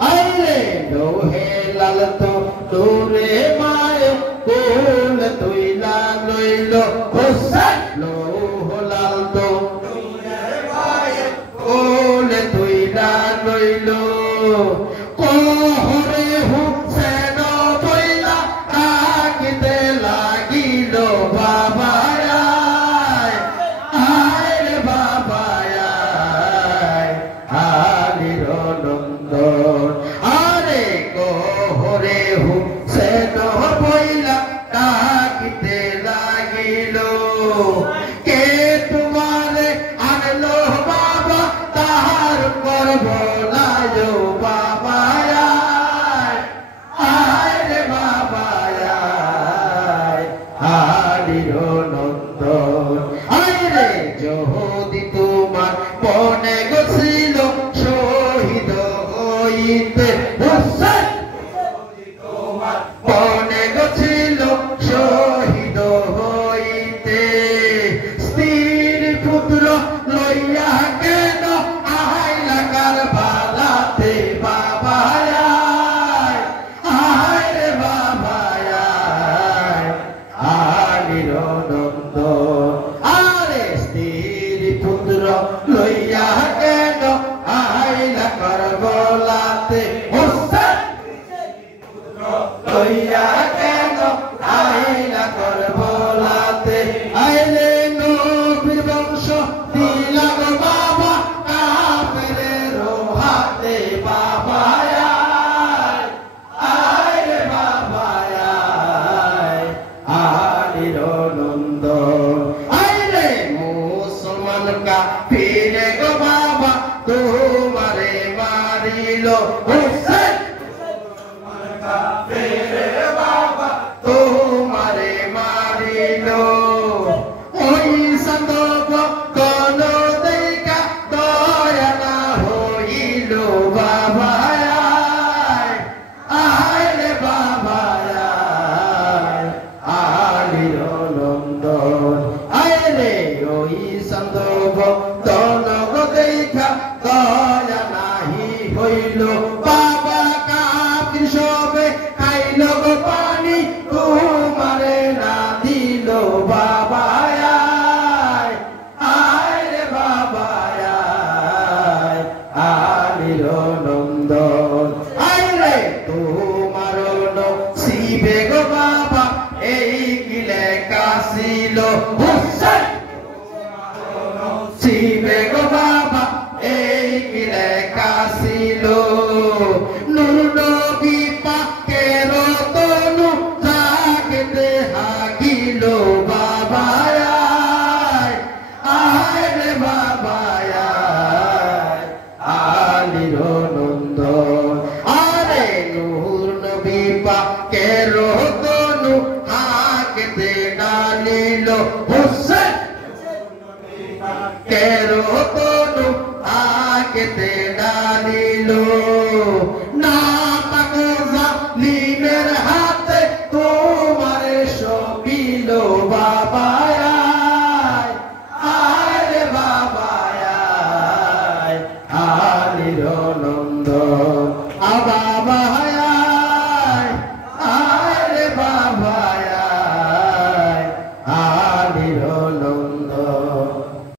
I কোহরে Hussain বইলা ডাকিতে লাগিল বাবা আয় রে বাবা আয় আলীর নন্দন আরে কোহরে হুসেন বইলা ডাকিতে লাগিল কে তোমারে আনলো বাবা তাহার করব লাজ বাবা আয় রে বাবা আয় আলীর নন্দন আয় রে যদি তোমার মনে গছিল শহীদ হইতে হুসেন তোমার মনে গছিল শহীদ হইতে স্ত্রীর পুত্র লইয়া কেন আইলা কারবালাতে বাবা আয় রে বাবা আয় আলীর নন্দন আরে স্ত্রীর পুত্র লইয়া কেন আইলা কারবালাতে হুসেন লইয়া কেন আইলা কারবালাতে আইলে নবীর বংশ দিলাম বাবা কাফেরের হাতে বাবা আয় রে বাবা আয় আলীর নন্দন আইলে মুসলমান কাফিরে গো বাবা তোমারে মারিল হুসেন কাফিরে বাবা তোমারে মারিল ওই সন্দব কোন দেখা দয়া না হইল বাবা আয় রে বাবা আয় আলীর নন্দন আয় রে ওই সন্দব তনগ দেখা দয়া নাহি হইল বাবা কাফির সবে খাইল গো পানি তোমারে না দিল বাবা আয় রে বাবা আয় আলীর নন্দন আয় রে তোমার নসিবে গো বাবা এই কি লেখা ছিল হুসেন নসিবে গো বাবা এই কি লেখা ছিল নূর নবী পাকের তনু জাগতে হাগিল বাবা আয় রে বাবা আয় আলীর নন্দন আরে নূর নবী পাকের তনু হাগতে ডালিল হুসেন কেরো তনু হাগতে